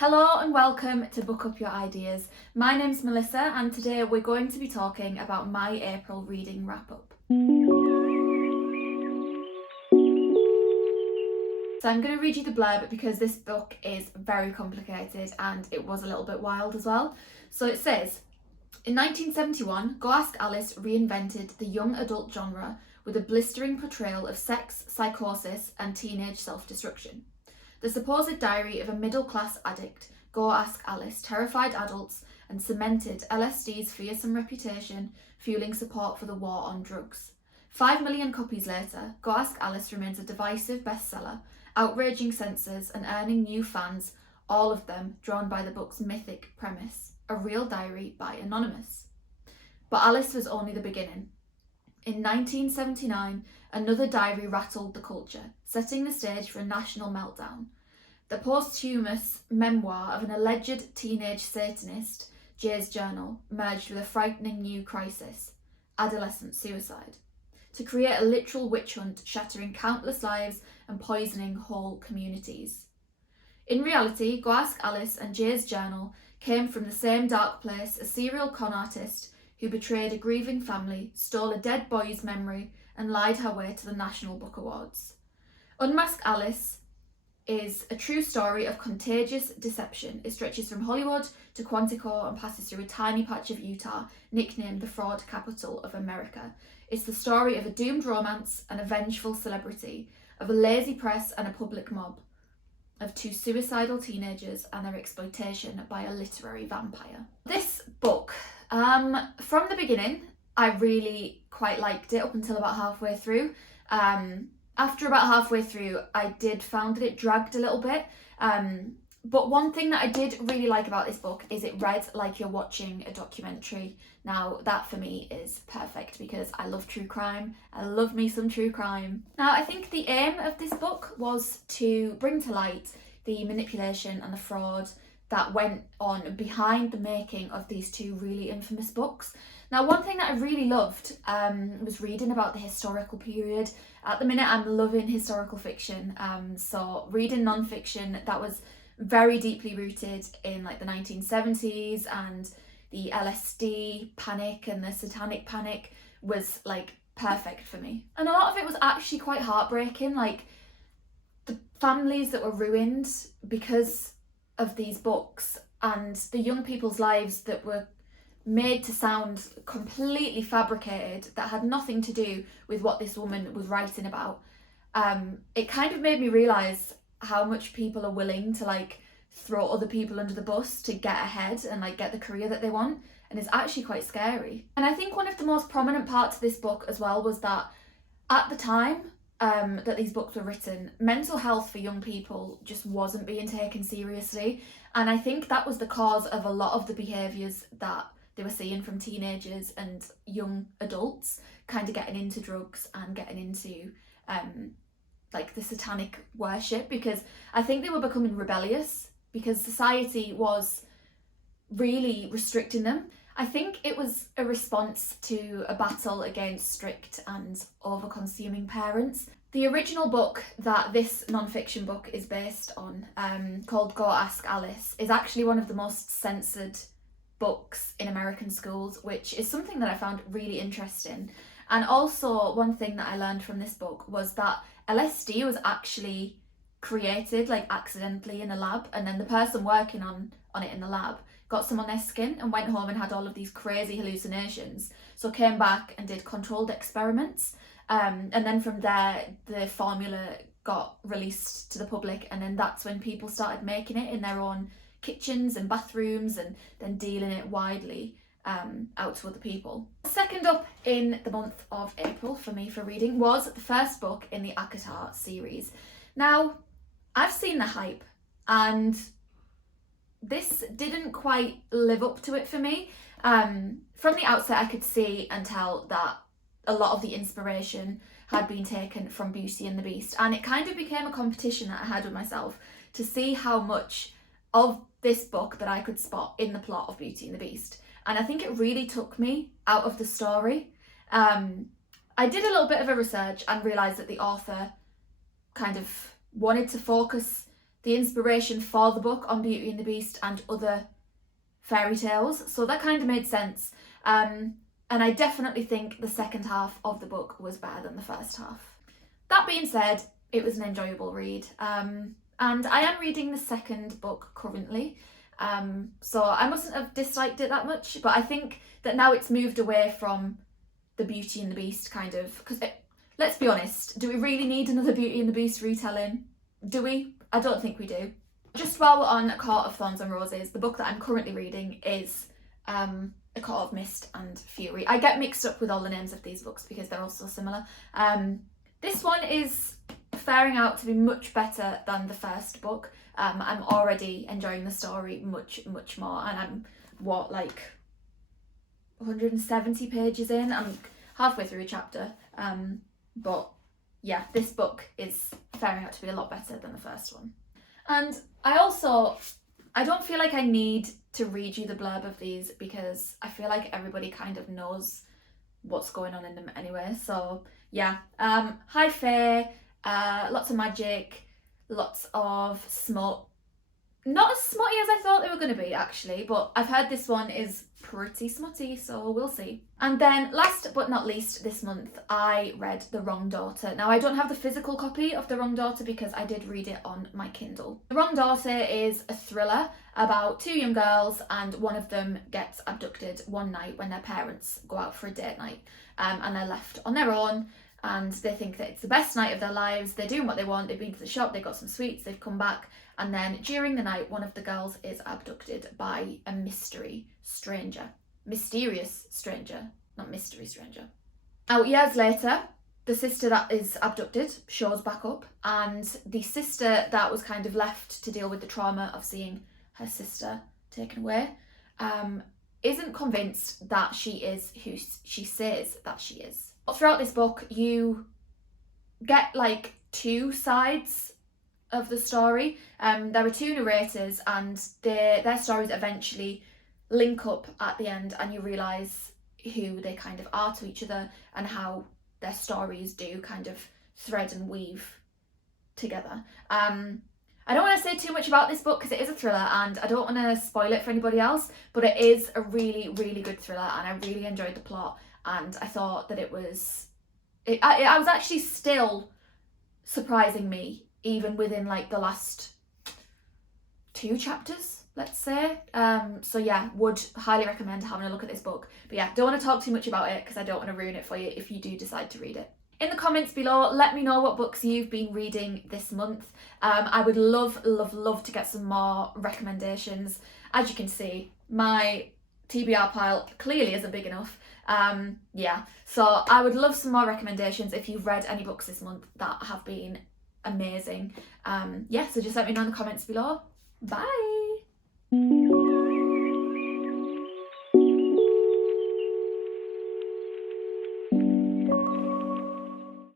Hello and welcome to Book Up Your Ideas. My name's Melissa and today we're going to be talking about my April reading wrap-up. So I'm going to read you the blurb because this book is very complicated and it was a little bit wild as well. So it says, in 1971, Go Ask Alice reinvented the young adult genre with a blistering portrayal of sex, psychosis and teenage self-destruction. The supposed diary of a middle-class addict, Go Ask Alice, terrified adults and cemented LSD's fearsome reputation, fueling support for the war on drugs. 5 million copies later, Go Ask Alice remains a divisive bestseller, outraging censors and earning new fans, all of them drawn by the book's mythic premise, a real diary by Anonymous. But Alice was only the beginning. In 1979, another diary rattled the culture, setting the stage for a national meltdown. The posthumous memoir of an alleged teenage Satanist, Jay's journal, merged with a frightening new crisis, adolescent suicide, to create a literal witch hunt shattering countless lives and poisoning whole communities. In reality, Go Ask Alice and Jay's journal came from the same dark place a serial con artist who betrayed a grieving family, stole a dead boy's memory, and lied her way to the National Book Awards. Unmask Alice is a true story of contagious deception. It stretches from Hollywood to Quantico and passes through a tiny patch of Utah, nicknamed the fraud capital of America. It's the story of a doomed romance and a vengeful celebrity, of a lazy press and a public mob, of two suicidal teenagers and their exploitation by a literary vampire. This book, from the beginning, I really quite liked it up until about halfway through. After about halfway through, I did found that it dragged a little bit. But one thing that I did really like about this book is it read like you're watching a documentary. Now, that for me is perfect because I love true crime. I love me some true crime. Now, I think the aim of this book was to bring to light the manipulation and the fraud that went on behind the making of these two really infamous books. Now, one thing that I really loved was reading about the historical period. At the minute, I'm loving historical fiction. So reading non-fiction that was very deeply rooted in like the 1970s and the LSD panic and the satanic panic was like perfect for me. And a lot of it was actually quite heartbreaking, like the families that were ruined because of these books and the young people's lives that were made to sound completely fabricated, that had nothing to do with what this woman was writing about. It kind of made me realise how much people are willing to like throw other people under the bus to get ahead and like get the career that they want, and it's actually quite scary. And I think one of the most prominent parts of this book as well was that at the time that these books were written, mental health for young people just wasn't being taken seriously, and I think that was the cause of a lot of the behaviours that they were seeing from teenagers and young adults kind of getting into drugs and getting into like the satanic worship, because I think they were becoming rebellious because society was really restricting them. I think it was a response to a battle against strict and over-consuming parents. The original book that this non-fiction book is based on, called Go Ask Alice, is actually one of the most censored books in American schools, which is something that I found really interesting. And also one thing that I learned from this book was that LSD was actually created like accidentally in a lab, and then the person working on it in the lab got some on their skin and went home and had all of these crazy hallucinations, so came back and did controlled experiments, and then from there the formula got released to the public, and then that's when people started making it in their own kitchens and bathrooms and then dealing it widely out to other people. Second up in the month of April for me for reading was the first book in the ACOTAR series. Now, I've seen the hype and this didn't quite live up to it for me. From the outset, I could see and tell that a lot of the inspiration had been taken from Beauty and the Beast, and it kind of became a competition that I had with myself to see how much of this book that I could spot in the plot of Beauty and the Beast. And I think it really took me out of the story. I did a little bit of a research and realised that the author kind of wanted to focus the inspiration for the book on Beauty and the Beast and other fairy tales, so that kind of made sense. And I definitely think the second half of the book was better than the first half. That being said, it was an enjoyable read. And I am reading the second book currently, so I mustn't have disliked it that much, but I think that now it's moved away from the Beauty and the Beast kind of, because let's be honest, do we really need another Beauty and the Beast retelling? Do we? I don't think we do. Just while we're on Court of Thorns and Roses, the book that I'm currently reading is A Court of Mist and Fury. I get mixed up with all the names of these books because they're all so similar. This one is faring out to be much better than the first book. I'm already enjoying the story much more, and I'm 170 pages in. I'm halfway through a chapter, but yeah, this book is faring out to be a lot better than the first one. And I don't feel like I need to read you the blurb of these because I feel like everybody kind of knows what's going on in them anyway. So yeah, high fae, lots of magic, lots of smut. Not as smutty as I thought they were going to be, actually, but I've heard this one is pretty smutty, so we'll see. And then last but not least this month, I read The Wrong Daughter. Now, I don't have the physical copy of The Wrong Daughter because I did read it on my Kindle. The Wrong Daughter is a thriller about two young girls, and one of them gets abducted one night when their parents go out for a date night, and they're left on their own. And they think that it's the best night of their lives. They're doing what they want. They've been to the shop, they've got some sweets, they've come back. And then during the night, one of the girls is abducted by a mysterious stranger, not mystery stranger. Now, years later, the sister that is abducted shows back up, and the sister that was kind of left to deal with the trauma of seeing her sister taken away isn't convinced that she is who she says that she is. Throughout this book, you get like two sides of the story. There are two narrators, and their stories eventually link up at the end, and you realise who they kind of are to each other and how their stories do kind of thread and weave together. I don't want to say too much about this book because it is a thriller and I don't want to spoil it for anybody else, but it is a really, really good thriller, and I really enjoyed the plot, and I thought that it was actually still surprising me even within like the last 2 chapters, let's say. So yeah, would highly recommend having a look at this book. But yeah, don't want to talk too much about it because I don't want to ruin it for you if you do decide to read it. In the comments below, let me know what books you've been reading this month. I would love to get some more recommendations. As you can see, my TBR pile clearly isn't big enough. Yeah, so I would love some more recommendations if you've read any books this month that have been amazing. Yeah, so just let me know in the comments below. Bye!